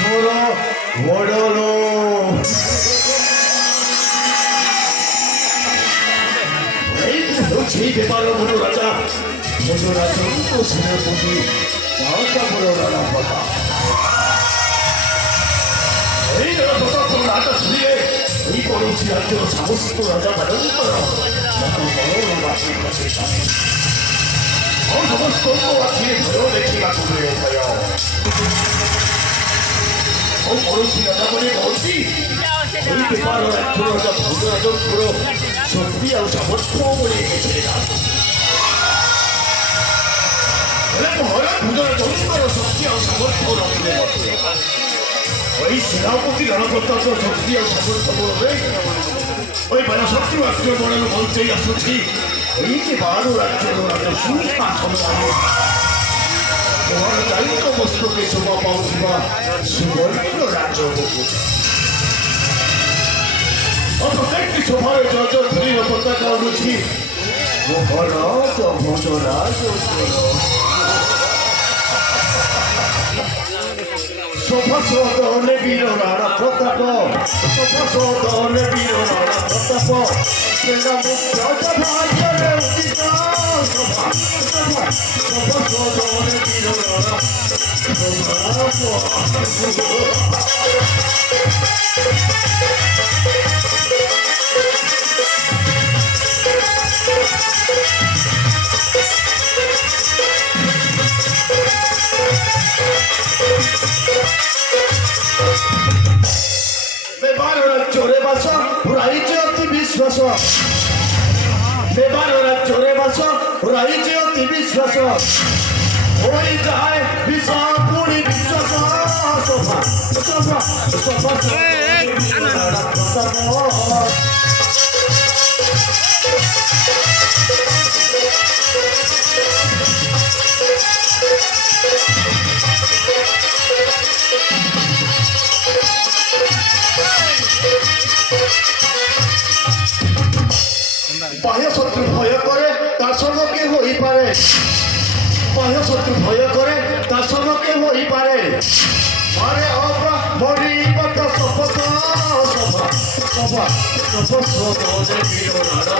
서로 월요로 제 대발로 물어가자 모두라서 또 새벽보기 나왔다 물어라라 보다 내가 보다 나왔다 소리에 이 꼬르치 한테로 사고싶고 나자 가는 거라 나도 모르는 맛이 같으니까 저거 쏠거와 뒤에 더러운 키가 두드려요 꼬르치가 잡으니까 어디 우리 대발로 들어가자 보더라 좀 불어 소리하고 잡은 포옹을 얘기해주리라 그래도 허락 부전을 동거로 소리하고 잡은 포옹을 얘기해주리라 어이 지나고기가 나섰다고 소리하고 잡은 포옹을 왜 어이 만약 소리와 들어보내는 번째가 소치 이게 바로 라트로라는 순수한 소문하니 그거는 짧고 멋스럽게 소바바우지가 수월로 라트로보고 어서 땡기 소파를 저저 들이는 것까지 오르지 뭐라 좀 보조라 소파 소도 내 빌어라 걷다고 소파 소도 내 빌어라 걷다고 내가 묵혀져 봐야래 우리가 소파 소도 내 빌어라 मैं बार चोरे बसा बुराई जे अति विश्वास मैं बार चोरे बसा बुराई जे अति विश्वास होई जाए विसा पूरी विश्वास सोफा सोफा सोफा বাহ্য শত্রু ভয় করে তার সঙ্গে কে হই পারে বাহ্য শত্রু ভয় করে তার সঙ্গে কে হই পারে মারে অপরা মরি পত সপত সভা সভা সপত সদে বিরোনারা